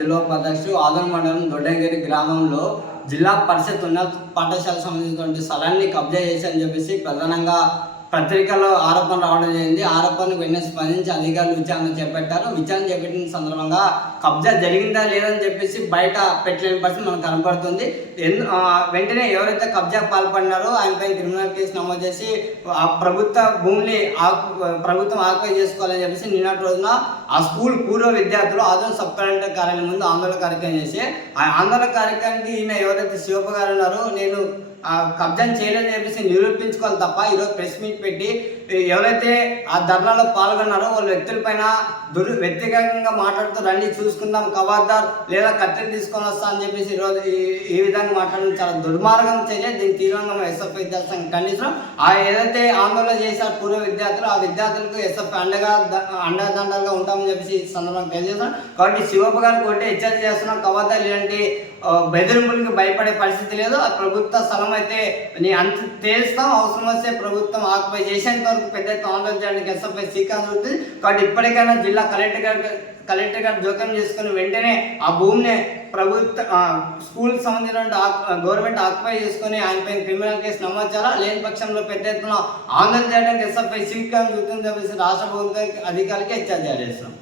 జిల్లా అధ్యక్షుడు ఆదం మండలం దొడ్డంగిరి గ్రామంలో జిల్లా పరిషత్ ఉన్నత పాఠశాల సంబంధించినటువంటి స్థలాన్ని కబ్జా చేశారని చెప్పేసి ప్రధానంగా పత్రికలో ఆరోపణ రావడం జరిగింది. ఆరోపణకు వెంటనే స్పందించి అధికారులు విచారణ చేపట్టారు. విచారణ చేపట్టిన సందర్భంగా కబ్జా జరిగిందా లేదని చెప్పేసి బయట పెట్టలేని పరిస్థితి మనకు కనపడుతుంది. వెంటనే ఎవరైతే కబ్జా పాల్పడినారో ఆయనపై క్రిమినల్ కేసు నమోదు చేసి ఆ ప్రభుత్వ భూమిని ప్రభుత్వం ఆక్యుపై చేసుకోవాలని చెప్పేసి నిన్నటి రోజున ఆ స్కూల్ పూర్వ విద్యార్థులు ఆదరణ సబ్ కలెక్టర్ కార్యాలయం ముందు ఆందోళన కార్యక్రమం చేసి ఆ ఆందోళన కార్యక్రమానికి ఈయన ఎవరైతే శివప్ప గారు ఉన్నారో నేను కబ్జాను చేయలేదని చెప్పేసి నిరూపించుకోవాలి తప్ప ఈరోజు ప్రెస్ మీట్ పెట్టి ఎవరైతే ఆ ధర్నాలో పాల్గొన్నారో వాళ్ళ వ్యక్తులపైన వ్యక్తిగతంగా మాట్లాడుతూ రండి చూసుకుందాం కవార్దార్ లేదా కట్టెలు తీసుకొని వస్తా అని చెప్పేసి ఈరోజు ఈ విధంగా మాట్లాడడం చాలా దుర్మార్గం చర్య. దీన్ని తీవ్రంగా ఎస్ఎఫ్ విద్యార్థులను ఖండిస్తున్నాం. ఏదైతే ఆందోళన చేశారు పూర్వ విద్యార్థులు ఆ విద్యార్థులకు ఎస్ఎఫ్ అండదండలుగా ఉంటామని చెప్పేసి ఈ సందర్భంగా తెలియజేస్తున్నాం. కాబట్టి శివప్ప గారికి ఒకటి హెచ్చరిక చేస్తున్నాం, కవార్దార్ ఇలాంటి బెదిరింపులకి భయపడే పరిస్థితి లేదు. ఆ ప్రభుత్వ స్థలం అయితే నీ అంత తేల్స్తాం, అవసరం వస్తే ప్రభుత్వం ఆక్యుపై చేసేంత వరకు పెద్ద ఆందోళన చేయడానికి ఎస్ఎఫ్ఐ శ్రీకారం చుడుతుంది. కాబట్టి ఇప్పటికైనా జిల్లా కలెక్టర్ గారు జోక్యం చేసుకుని వెంటనే ఆ భూమిని స్కూల్ సంబంధించిన గవర్నమెంట్ ఆక్యుపై చేసుకుని ఆయనపై క్రిమినల్ కేసు నమోదు చేయాలా, లేని పక్షంలో పెద్ద ఎత్తున ఆందోళన చేయడానికి ఎస్ఎఫ్ఐ శ్రీకారం చుడుతుందని చెప్పేసి రాష్ట్ర ప్రభుత్వ అధికారులకి హెచ్చరిక చేస్తున్నాం.